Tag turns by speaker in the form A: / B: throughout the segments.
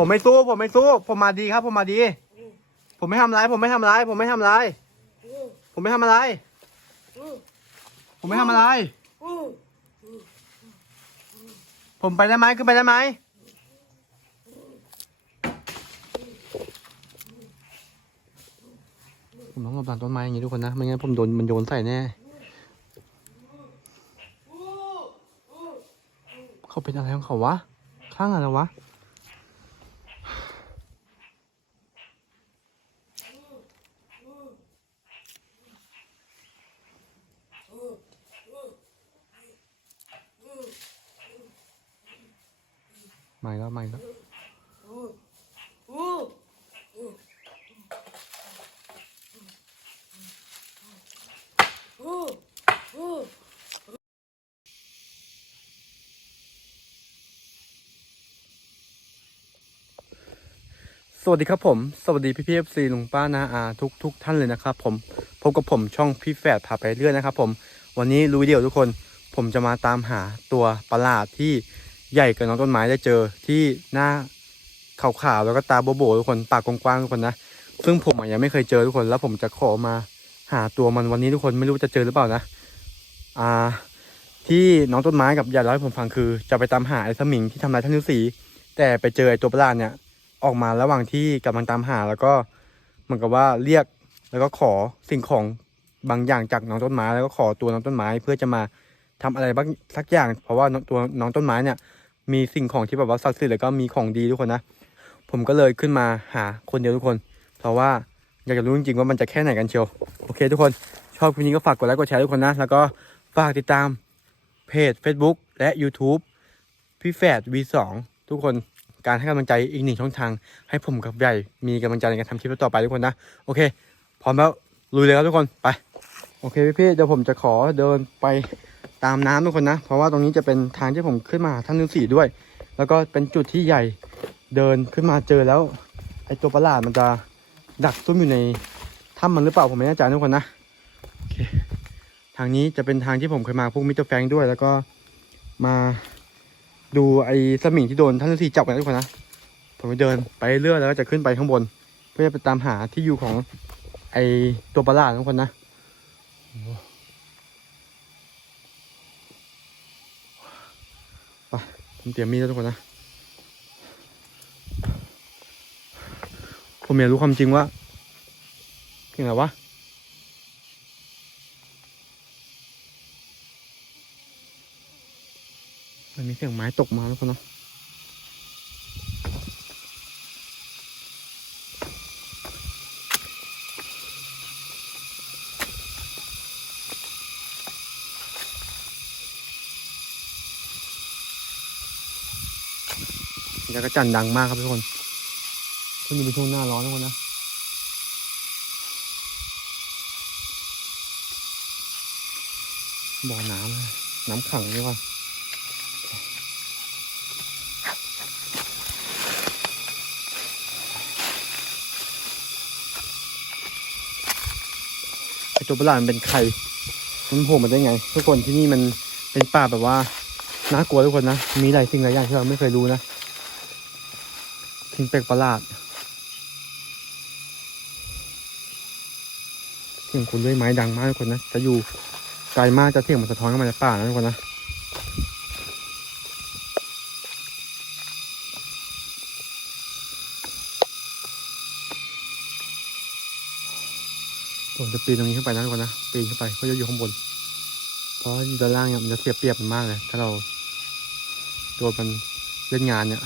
A: ผมไม่สู้ ผมไม่สู้ ผมมาดีครับ ผมมาดี ผมไม่ทำร้าย ผมไม่ทำร้าย ผมไม่ทำร้าย ผมไม่ทำอะไร ผมไม่ทำอะไร ผมไปได้ไหมขึ้นไปได้ไหมผมต้องหลบหลังต้นไม้อย่างนี้ทุกคนนะ ไม่งั้นผมโดนมันโยนใส่แน่ เขาเป็นอะไรของเขาวะ ข้างอะไรวะ ไม่แล้วไม่แล้วสวัสดีครับผม สวัสดีพี่พีเอฟซีลุงป้านาอาทุกทุกท่านเลยนะครับผมพบกับผมช่องพี่แฝดพาไปเรื่อยนะครับผมวันนี้รู้เดียวทุกคนผมจะมาตามหาตัวประหลาดที่ ใหญ่กับน้องต้นไม้ได้เจอที่หน้าขาวๆแล้วก็ตาโบโบๆทุกคนปากกว้างๆทุกคนนะซึ่งผมยังไม่เคยเจอทุกคนแล้วผมจะขอมาหาตัวมันวันนี้ทุกคนไม่รู้จะเจอหรือเปล่านะอ่า ที่น้องต้นไม้กับยายเล่าให้ผมฟังคือ จะไปตามหาไอ้สมิงที่ทำลายท่านฤาษีแต่ไปเจอไอ้ตัวประหลาดเนี่ย ออกมาระหว่างที่กำลังตามหาแล้วก็เหมือนกับว่าเรียกแล้วก็ขอสิ่งของบางอย่างจากน้องต้นไม้แล้วก็ขอตัวน้องต้นไม้เพื่อจะมาทำอะไรบางสักอย่าง เพราะว่าน้องตัวน้องต้นไม้เนี่ย มีสิ่งของที่แบบว่าศักดิ์สิทธิ์แล้วก็มีของดีทุกคนนะ ผมก็เลยขึ้นมาหาคนเดียวทุกคน เพราะว่าอยากจะรู้จริงๆว่ามันจะแค่ไหนกันเชียวโอเคทุกคนชอบคลิปนี้ก็ฝากกดไลค์กดแชร์ทุกคนนะ แล้วก็ฝากติดตามเพจ Facebook และ YouTube พี่แฝด V2 ทุกคนการให้กำลังใจอีกหนึ่งช่องทาง ให้ผมกับใหญ่มีกำลังใจในการทำคลิปต่อไปทุกคนนะ โอเค พร้อมแล้วลุยเลยครับทุกคนไป โอเคพี่ๆเดี๋ยวผมจะขอเดินไป ตามน้ำทุกคนนะ เพราะว่าตรงนี้จะเป็นทางที่ผมขึ้นมาท่านฤาษีด้วย แล้วก็เป็นจุดที่ใหญ่เดินขึ้นมาเจอแล้วไอตัวประหลาดมันจะดักซุ่มอยู่ในถ้ำมันหรือเปล่าผมไม่แน่ใจทุกคนนะโอเคทางนี้จะเป็นทางที่ผมเคยมาพวกมิสเตอร์แฟงด้วย แล้วก็มาดูไอ้สมิงที่โดนท่านฤาษีจับกันทุกคนนะผมไปเดินไปเรื่อยแล้วก็จะขึ้นไปข้างบน เพื่อจะไปตามหาที่อยู่ของไอตัวประหลาดทุกคนนะโอ้โหไป ผมเตรียมมีดแล้วทุกคนนะผมอยากรู้ความจริงว่าเก่งอะไงวะมันมีเสียงไม้ตกมาทุกคนเนาะ จักรจันดังมากครับทุกคนช่วงนี้เป็นช่วงหน้าร้อนทุกคนนะบ่อน้ำน้ำขังนี่ว่าไอตัวประหลาดมันเป็นใครมันโผล่มาได้ไง ทุกคนที่นี่มันเป็นป่าแบบว่าน่ากลัวทุกคนนะ มีหลายสิ่งหลายอย่างที่เราไม่เคยรู้นะ ทิ้งแปลกประหลาดเสียงคุณด้วยไม้ดังมากทุกคนนะ จะอยู่ไกลมากจะเสียงมันสะท้อนเข้ามาในป่านะทุกคนนะผมจะปีนตรงนี้ขึ้นไปนะทุกคนนะปีนขึ้นไปเพื่อจะอยู่ข้างบน เพราะอยู่ด้านล่างเนี่ยมันจะเสียเปรียบมันมากเลย ถ้าเราโดนมันเล่นงานเนี่ย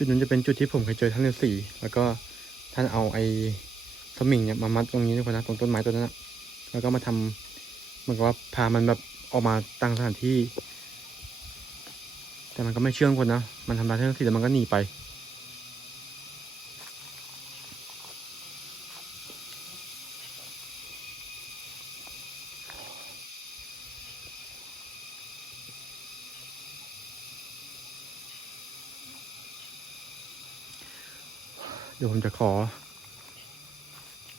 A: จุดนั้นจะเป็นจุดที่ผมเคยเจอท่านฤาษีแล้วก็ท่านเอาไอ้สมิงเนี่ยมามัดตรงนี้ทุกคนนะตรงต้นไม้ต้นนั้นนะแล้วก็มาทำเหมือนกับว่าพามันแบบออกมาตั้งสถานที่ แต่มันก็ไม่เชื่องคนนะมันทำร้ายท่านฤาษีแต่มันก็หนีไป เดี๋ยวผมจะขอ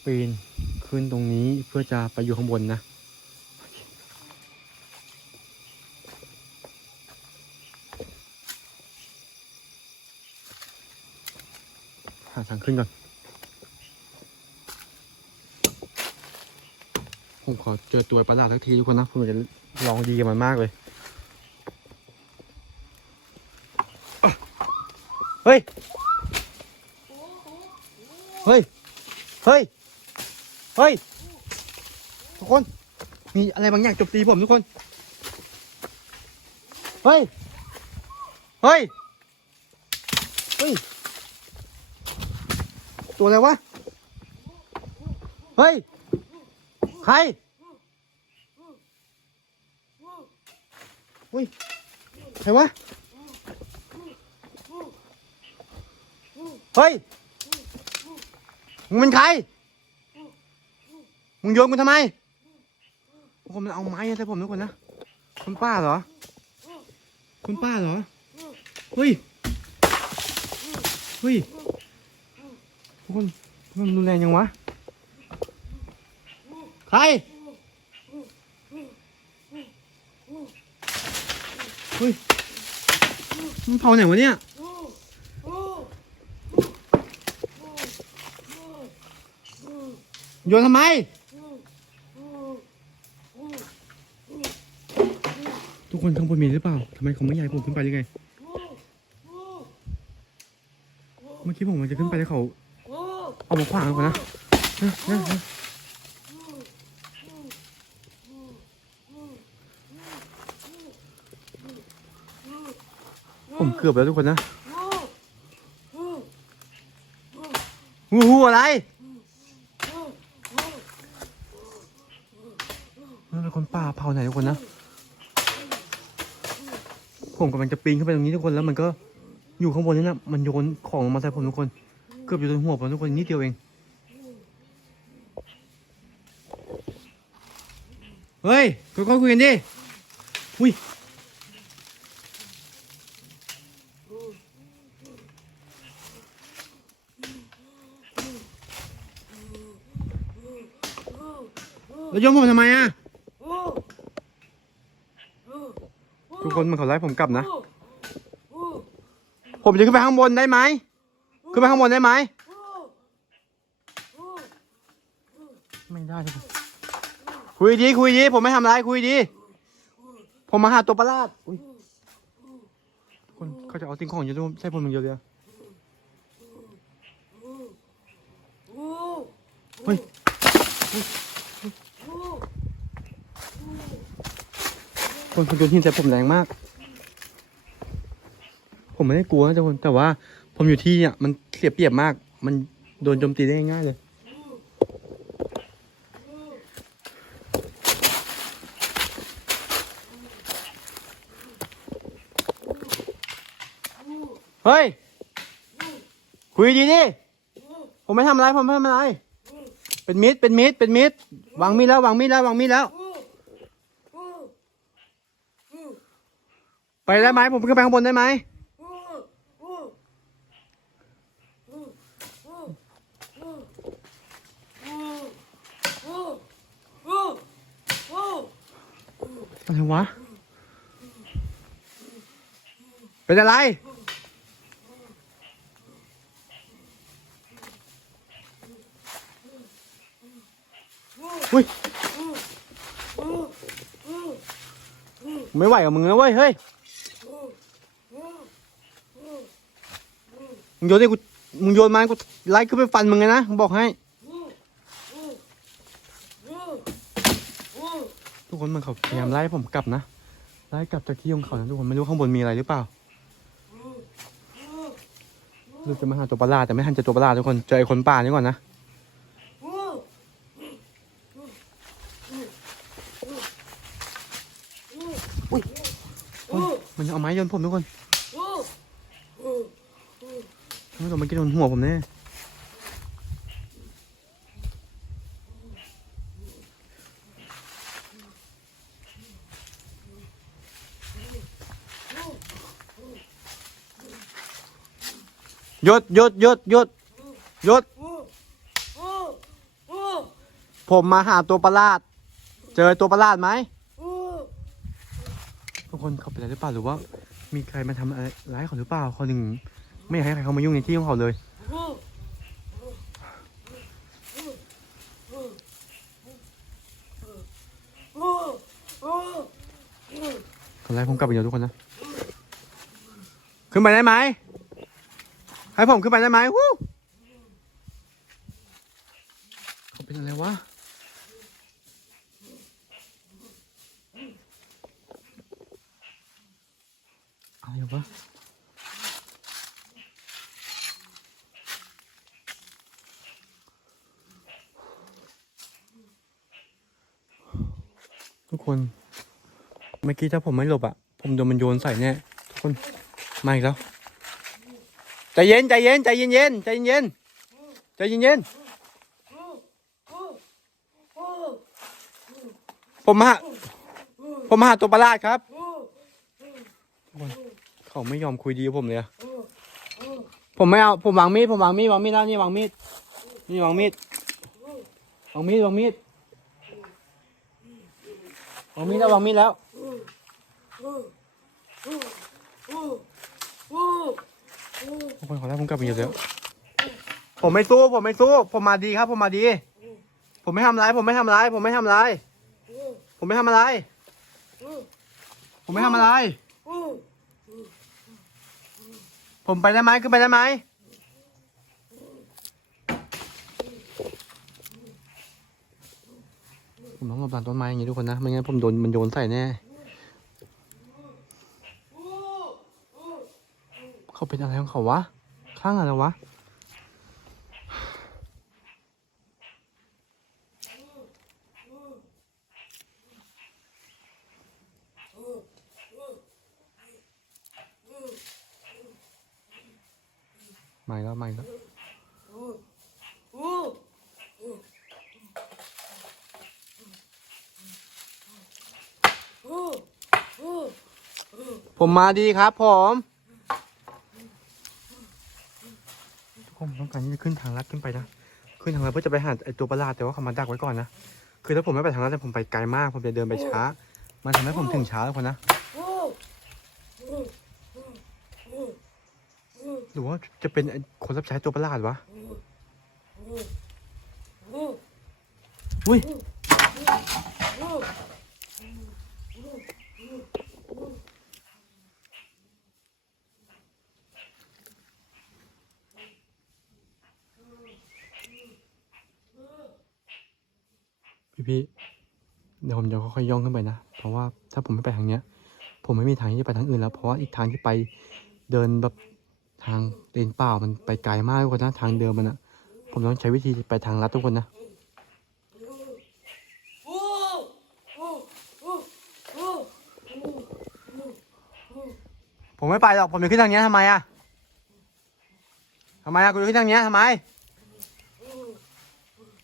A: ปีนขึ้นตรงนี้เพื่อจะไปอยู่ข้างบนนะหาทางขึ้นก่อน ผมขอเจอตัวประหลาดสักทีทุกคนนะ ผมจะลองดีกับมันมากเลย เฮ้ย ฮ้ย เฮ้ย เฮ้ย ทุกคน มีอะไรบางอย่างโจมตีผมทุกคน เฮ้ย เฮ้ย เฮ้ย ตัวอะไรวะ เฮ้ย ใครเฮ้ย ใครวะ เฮ้ย มึงเป็นใคร มึงโยนกูทำไมโอ้โหมันเอาไม้ใส่ผมทุกคนนะ คุณป้าเหรอ คุณป้าเหรอ เฮ้ย เฮ้ยทุกคนมันรุนแรงยังวะ ใคร เฮ้ย มันเผาไหนวะเนี่ย โยนทำไม ทุกคนข้างบนมีหรือเปล่าทำไมเขาไม่ย้ายผมขึ้นไปยังไง เมื่อกี้ผมมันจะขึ้นไปแล้วเขาเอามาขวางก่อนนะนะนะนะผมเกือบแล้วทุกคนนะงูหูอะไรนั่น เป็นคนป่าเผาไหนทุกคนนะ ผมกำลังจะปีนขึ้นไปตรงนี้ทุกคนแล้วมันก็อยู่ข้างบนนี่นะมันโยนของมาใส่ผมทุกคน เกือบอยู่ตรงหัวผมทุกคนนิดเดียวเอง เฮ้ยค่อยๆคุยกันดิ อุ้ยแล้วโยนผมทำไมอะ ทุกคนมันเขาไล่ผมกลับนะ ผมจะขึ้นไปข้างบนได้ไหม ขึ้นไปข้างบนได้ไหม ไม่ได้ทุกคนคุยดีคุยดี ผมไม่ทำร้ายคุยดี ผมมาหาตัวประหลาดอุ๊ยทุกคนเขาจะเอาสิ่งของเยอะด้วยใช่ผมมันเยอะเลยอะเฮ้ย คนคนโยนหินใส่ผมแรงมาก ผมไม่ได้กลัวนะทุกคน แต่ว่า ผมอยู่ที่เนี่ยมันเสียเปรียบมาก มันโดนโจมตีได้ง่ายเลย เฮ้ย คุยดีดิ ผมไม่ทำอะไร ผมไม่ทำอะไร เป็นมิด เป็นมิด เป็นมิด วางมีดแล้ว วางมีดแล้ว วางมีดแล้ว ไปได้ไหมผมขึ้นไปข้างบนได้ไหมอะไรวะ เป็นอะไร อุ้ย ไม่ไหวกับมึงแล้วเว้ย เฮ้ย มึงโยนดิกูมึงโยนมากูไล่ขึ้นไปฟันมึงเลยนะบอกให้ ทุกคนมันเขาพยายามไล่ผมกลับนะไล่กลับจากที่ของเขานะทุกคนไม่รู้ข้างบนมีอะไรหรือเปล่าหรือจะมาหาตัวปลาแต่ไม่ทันเจอตัวปลาทุกคนเจอไอ้คนป่านี่ก่อนนะมันจะเอาไม้โยนผมทุกคน ไม่ต้องมากินโดนหัวผมแน่หยุดหยุดหยุดหยุดหยุดผมมาหาตัวประหลาด เจอตัวประหลาดไหมทุกคนเขาเป็นอะไรหรือเปล่าหรือว่า มีใครมาทำอะไรร้ายเขาหรือเปล่าเขาหนึ่ง ไม่อยากให้ใครเข้ามายุ่งในที่ของเขาเลยคนไรผมกลับไปเดียวทุกคนนะ ขึ้นไปได้ไหม ให้ผมขึ้นไปได้ไหมวู้เขาเป็นอะไรวะ อะไรวะ ทุกคน เมื่อกี้ถ้าผมไม่หลบอะ ผมโดนมันโยนใส่แน่ทุกคนมาอีกแล้วใจเย็นใจเย็นใจเย็นเย็นใจเย็นใจเย็นเย็นผมมาหาผมมาหาตัวประหลาดครับทุกคนเขาไม่ยอมคุยดีกับผมเลยผมไม่เอาผมวางมีดผมวางมีดวางมีดแล้วนี่วางมีดนี่วางมีดวางมีดวางมีด วางมีดแล้ววางมีดแล้วทุกคนขอแรกผมกลับไปอยู่แล้วผมไม่สู้ผมไม่สู้ ผมมาดีครับ ผมมาดี ผมไม่ทำร้ายผมไม่ทำร้ายผมไม่ทำร้ายผมไม่ทำอะไร ผมไม่ทำอะไร ผมไปได้ไหมขึ้นไปได้ไหม ผมต้องหลบหลังต้นไม้อย่างนี้ทุกคนนะ ไม่งั้นผมโดนมันโยนใส่แน่ เขาเป็นอะไรของเขาวะข้างอะไรวะ ไม่แล้วไม่แล้ว ผมมาดีครับผมทุกคนต้องการที่จะขึ้นทางลัดขึ้นไปนะ ขึ้นทางลัดเพื่อจะไปหาไอตัวประหลาดแต่ว่าเขามาดักไว้ก่อนนะ คือถ้าผมไม่ไปทางลัดแต่ผมไปไกลมาก ผมจะเดินไปช้า มันทำให้ผมถึงช้าแล้วคนนะ หรือว่าจะเป็นคนรับใช้ตัวประหลาดวะอุ้ย พี่เดี๋ยวผมจะค่อยๆย่องขึ้นไปนะ เพราะว่าถ้าผมไม่ไปทางเนี้ย ผมไม่มีทางที่จะไปทางอื่นแล้ว เพราะว่าอีกทางที่ไปเดินแบบทางเดินเปล่ามันไปไกลมากทุกคนนะทางเดิมมันอะผมต้องใช้วิธีไปทางลัดทุกคนนะผมไม่ไปหรอกผมจะขึ้นทางเนี้ยทำไมอะทำไมอะกูจะขึ้นทางเนี้ยทำไม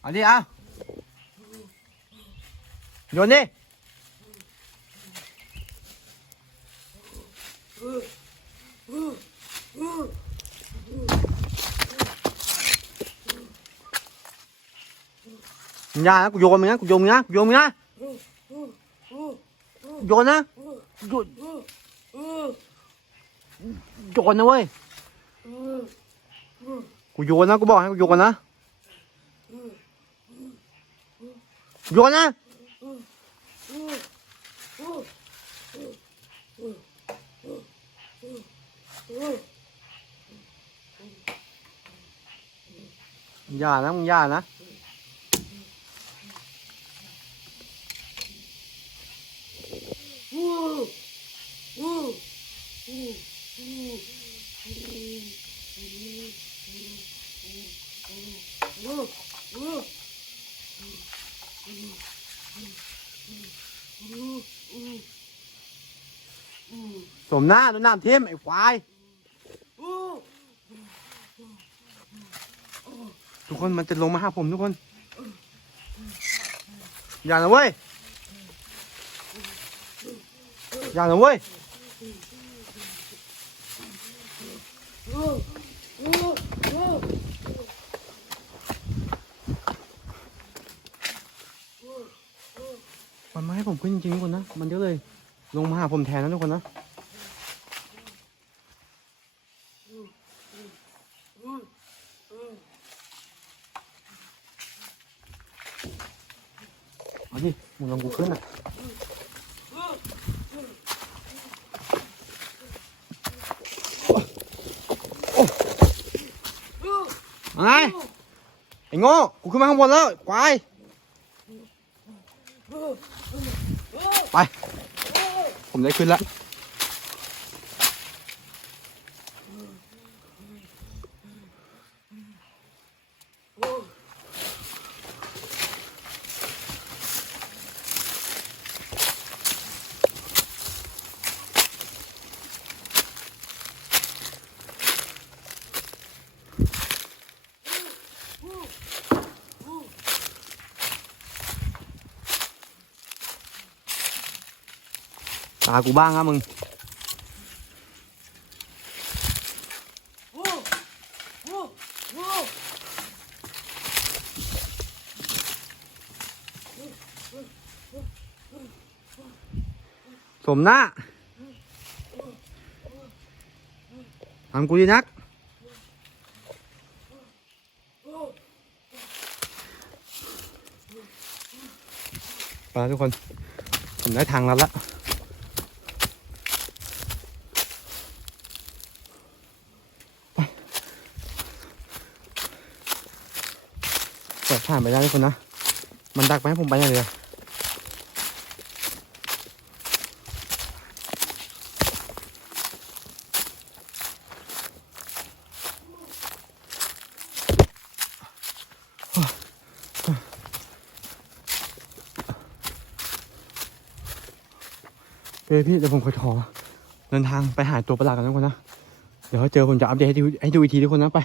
A: เอาดิอะ กูโยนมึงนะกูโยนมึงนะกูโยนมึงนะโยนนะโยนโยนนะ อกให้กูโยนนะโยนนะมึงอย่านะมึงอย่านะ สมหน้าดูน้ำเทียมไอ้ควายทุกคนมันจะลงมาหาผมทุกคน อย่านะเว้ย อย่านะเว้ย มันไม่ให้ผมขึ้นจริงๆทุกคนนะ มันก็เลย ลงมาหาผมแทนนะทุกคนนะ เอาดิมึงลองกูขึ้นอะอะไรไอ้โง่กูขึ้นมาข้างบนแล้วควายไปผมได้ขึ้นแล้ว ตา กูบ้างครับมึงสมหน้าทำกูดีนักไปทุกคน ผมได้ทางแล้ว ละเปิดผ่านไปได้ทุกคนนะ มันดักไหมผมไปอย่างเดียวเฮ้ยพี่เดี๋ยวผมขอขอเดินทางไปหาตัวประหลาดกันทุกคนนะ เดี๋ยวเจอผมจะอัปเดตให้ดูให้ดูอีกทีทุกคนนะไป